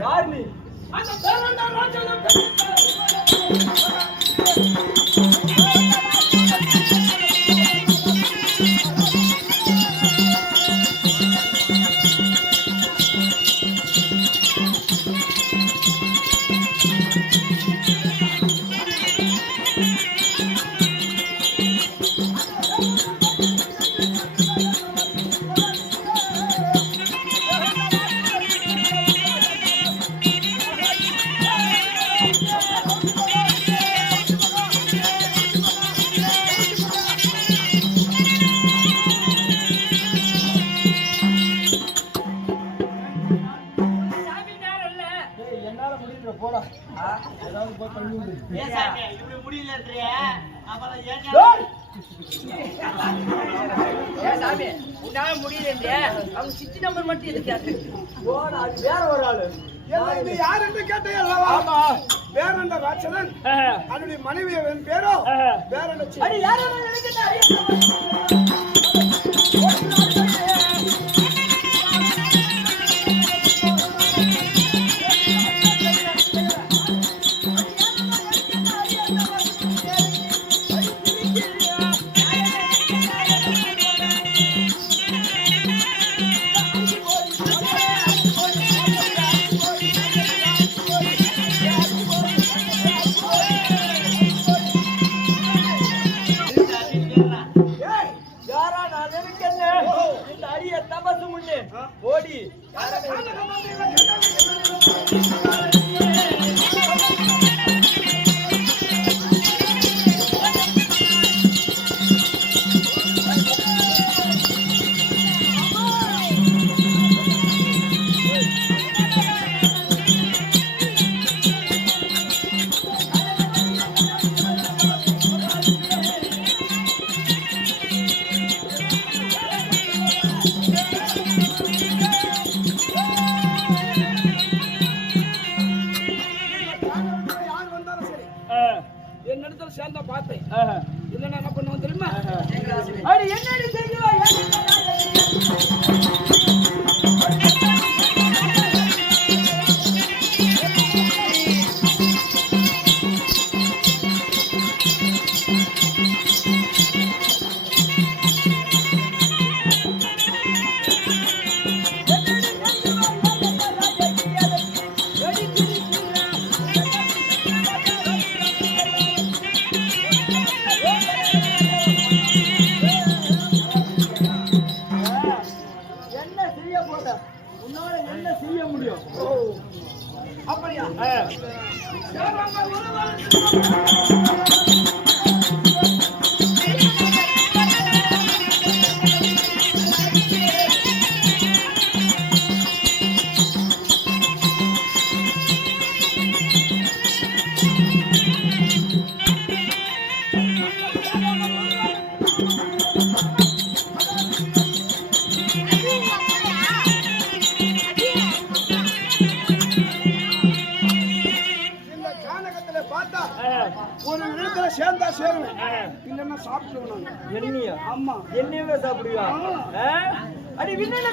யார் நீ? அந்த பேரண்ட ராஜாவை போடா ஏதாவது போய் பண்ணி ஏன் சாமி இப்படி முடியலன்றியே அப்பலாம் ஏன் சாமி உன்னால முடியலன்றியே அவங்க சித்தி நம்பர் மட்டும் இருக்காது போடா அது வேற ஒரு ஆளு நீ யார் என்று கேட்டே அல்லவா? ஆமா பேரண்ட ராட்சதன் அவனுடைய மனைவியின் பேரோ பேரண்ட அடி யாரோ நினைக்கிறேன் ஓடி என்னிடத்துல சேர்ந்தா பார்த்தேன் இல்லைன்னா என்ன பண்ணுவோம் தெரியுமா? அடி என்னடி செய்யுவா உன்னால என்ன செய்ய முடியும்? அப்படியா? ஒரு இடத்துல சேர்ந்தா சேருவேன், இல்லைன்னா சாப்பிடுவேன். என்னையா? ஆமா, என்னையவே சாப்பிடுவா? அடி விண்ணல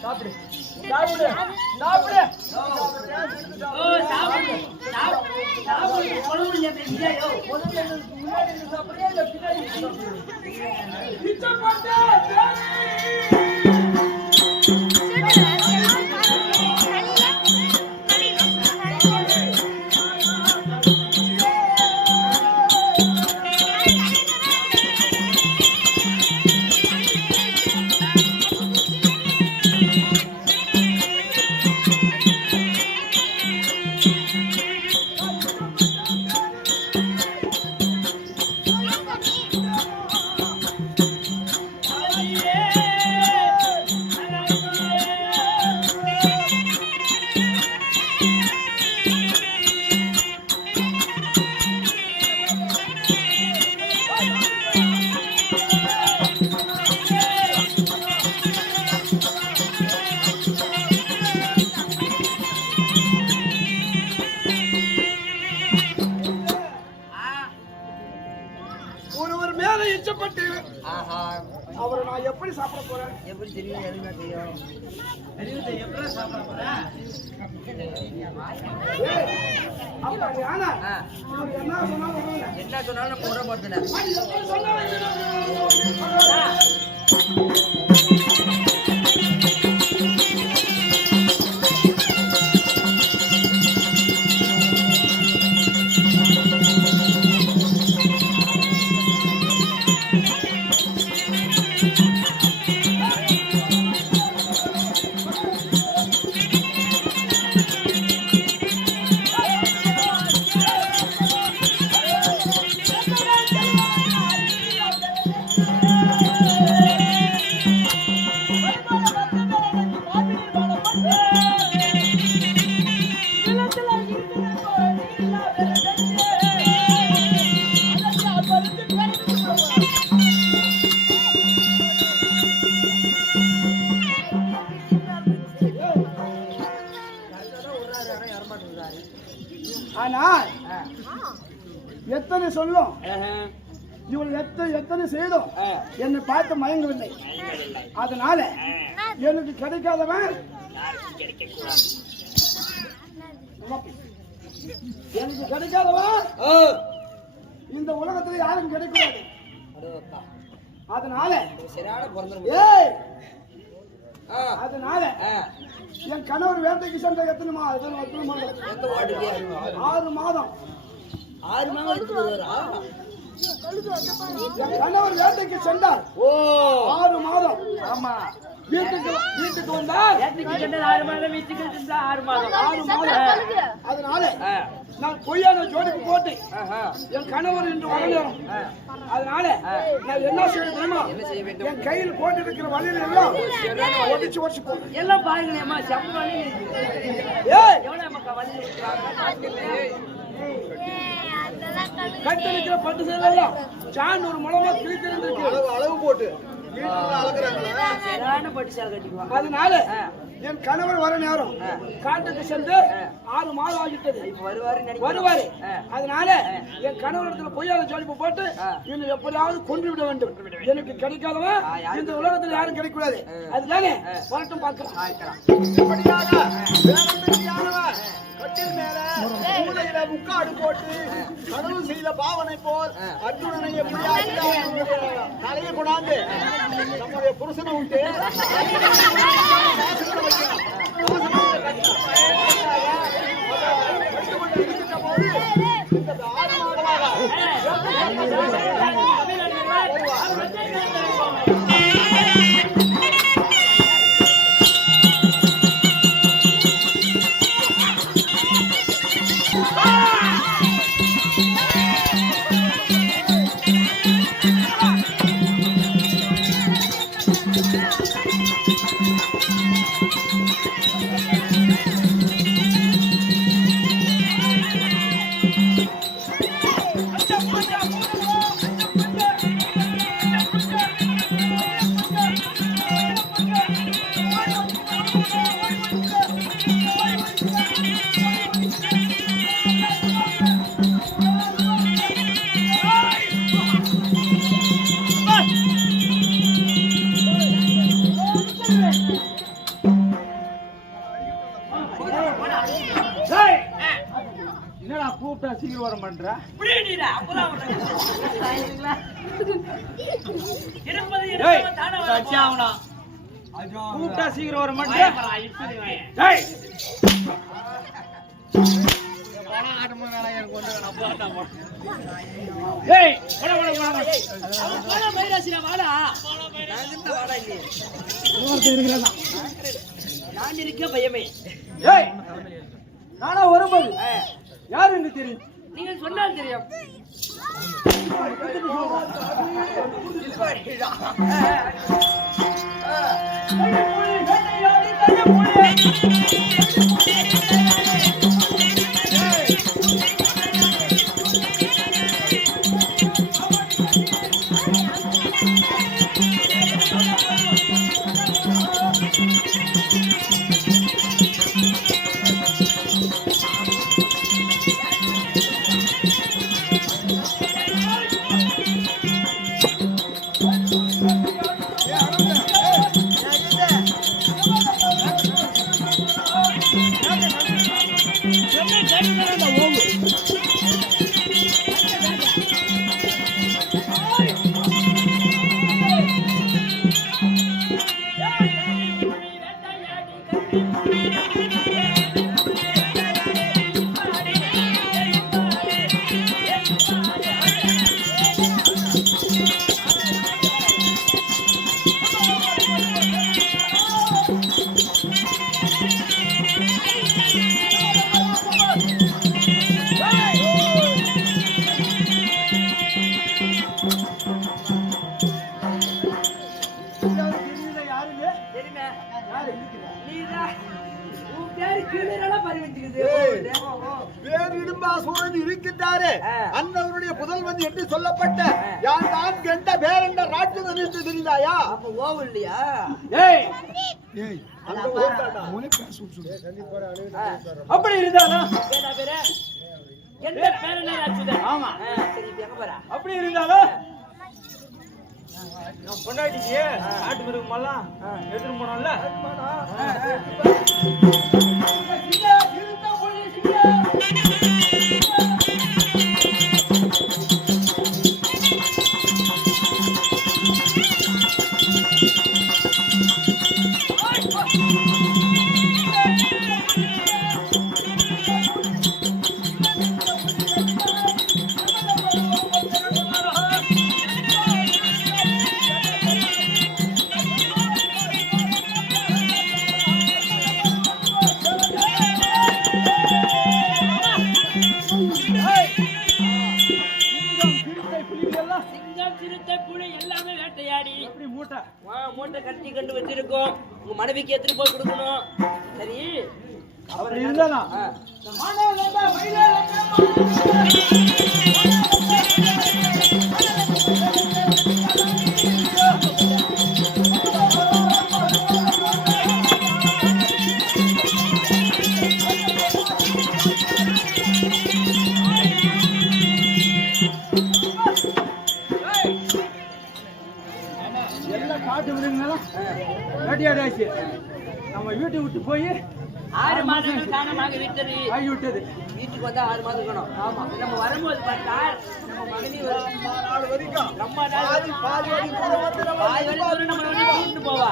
சாப்பிடு சாப்பிடு சாப்பிடு ஓ சாப்பிடு சாப்பிடு கொழும்பு இல்லையோ முதல்ல முன்னாடி சாப்பிடுறியா இல்ல பின்னாடி பிச்சை போட்டு அவரை நான் எப்படி சாப்பிட போறேன்? எப்படி தெரியும்? எதுவுமே தெரியும். எப்படி சாப்பிட போற? அப்ப ஞானா இவர் என்ன சொன்னாலும் என்ன சொன்னாலும் நம்ம உட போறதில்ல. ஆனால் எத்தனை சொல்லும் இவள் எத்தனை செய்தும் என்னை பார்த்து மயங்கவில்லை. அதனால எனக்கு கிடைக்காதவன் எனக்கு கிடைக்காதவன் இந்த உலகத்துல யாரும் கிடைக்கூடாது. அதனால அதனால என் கணவர் வேட்டைக்கு சென்ற எத்தனை மாதம்? 6 மாதம். 6 மாதம் என் கணவர் வேட்டைக்கு சென்றார். 6 மாதம். ஆமா. வீட்டுக்கு வந்தார். வேட்டைக்கு சென்றார் 6 மாதம். வீட்டுக்கு சென்றார் 6 மாதம். 6 மாதம். அதனால நான் பொய்யான ஜோடிக்கு போட்டு என் கணவர் என்று வரணும். அதனால நான் என்ன செய்ய தெரியுமா? என் கையில் போட்டு இருக்கிற வலையில எல்லாம் ஒடிச்சு போடுறேன். எல்லாம் பாருங்களேம்மா, செம்ம வலையில எவ்வளவு மக்கா வலையில கட்டளிக்கிற பட்டு சேலையெல்லாம் சான் ஒரு முளமா கிழித்திருந்திருக்கு. அளவு போட்டு அதனால என் கணவர் வர நேரம் காட்டுக்கு சென்று 6 மாதம் ஆகிட்டது. வருவாரு. அதனால என் கணவரிடத்துல பொய்யாத ஜோடிப்பு போட்டு என்னை எப்படியாவது கொண்டு விட வேண்டும். எனக்கு கிடைக்காதவன் இந்த உலகத்தில் யாரும் கிடைக்கூடாது. அதுதானே வரட்டும் பார்க்கலாம். முக்காடு போட்டு கடவுள் செய்த பாவனை போல் அர்ஜுனனை தலையை கொண்டாந்து நம்முடைய புருஷனை விட்டு என்னடா கூப்பிட்டா சீக்கிரம் வர மாட்டேற? கூப்பிட்டா சீக்கிரம் வர மாட்டேற? நான் இருக்க பயமே. நானா வரும்போது யாரு என்று தெரியும்? நீங்க சொன்னால் தெரியும். வேறு கீழெல்லாம் பறிவிட்டுக்குது. வேறு இடும்பாசூரன் இருக்கின்றாரே அன்னவருடைய புதல்வன் என்று சொல்லப்பட்ட யார் தான் கண்ட வேறென்ற ராட்சதன் என்று தெரிந்தாயா? அப்ப ஓவு இல்லையா? ஏய் அந்த ஊர்தாடா. அப்படி இருந்தானா? கேட்டா பேரு எந்த பேர் என்ன ராட்சதன்? ஆமா. சரி இப்ப எங்க போறா? அப்படி இருந்தாலும் நான் பொண்டாட்டிக்கு நாட்டு மிருகம் எல்லாம் எடுத்துட்டு போனோம்ல. சிங்கம் சிறுத்தை புலி எல்லாமே வேட்டையாடி அப்படி மூட்டை மூட்டை கட்டி கண்டு வச்சிருக்கோம். உங்க மனைவிக்கு எடுத்துட்டு போய் கொடுக்கணும். சரி அப்படி இருந்தானா? எல்லாம் காட்டு மிருகங்களும் வேட்டையாடாச்சு. நம்ம வீட்டை விட்டு போய் 6 மாதங்கள் காரணமாக விட்டது. ஆகி விட்டது. வீட்டுக்கு வந்தா 6 மாதம் இருக்கணும். ஆமா நம்ம வரும்போது பார்த்தா நம்ம மகனி நாள் வரைக்கும் நம்ம பாதி வழி கூட வந்து நம்ம பாய் வரைக்கும் நம்ம வந்து கூட்டிட்டு போவா.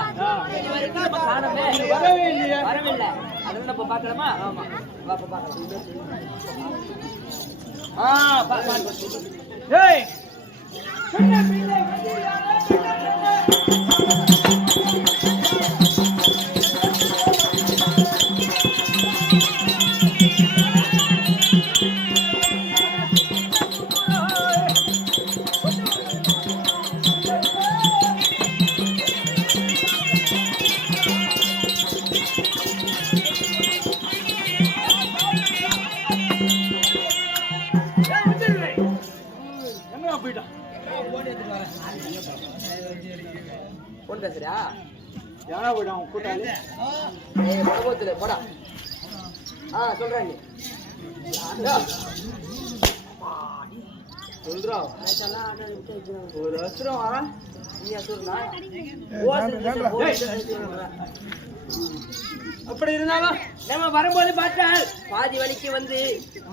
இது வரைக்கும் நம்ம காணமே வரவே இல்லையே. வரவில்லை. அதெல்லாம் நம்ம பார்க்கலாமா? ஆமா வா பார்க்கலாம். ஏய் எங்க போயிட்டான்? போன் பேசுறியா? யாரா போயிட்டான் கூட்டாளி? ஏய் படபோத்துல போடா. சொல்றாங்க சொல்றா ஒரு அசுரம் வரா. அப்படி இருந்தாலும் நம்ம வரும்போது பார்த்தால் பாதி வழிக்கு வந்து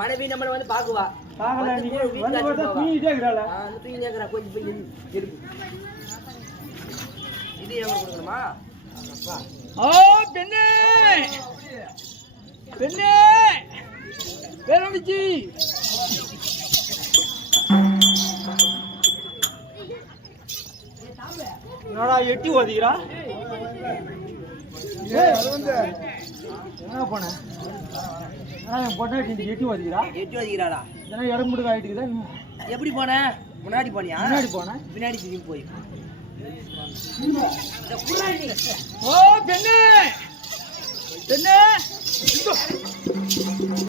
மனைவி நம்மள வந்து பாக்குவா. பாக்கல நீ வந்து பார்த்தா தூங்கிட்டே இருக்கறாள. தூங்கினேங்கறா கொஞ்சம் போய் இருக்கு. இது எவ்வளவு கொடுக்கணுமா? ஓ பெண்ணே பெண்ணே வேறொன்னுச்சி என்னடா எட்டி ஓதிக்கிறா? என்ன பண்ண என் பொண்டாட்டி எட்டி ஓதிக்கிறா? எட்டு வதிக்கிறாடா. இதெல்லாம் இடம் முடுக்க ஆயிட்டுக்குதா? எப்படி போன? முன்னாடி போனியா? முன்னாடி போனேன். பின்னாடி திரும்பி போய் ஓ பெண்ணே பெண்ணே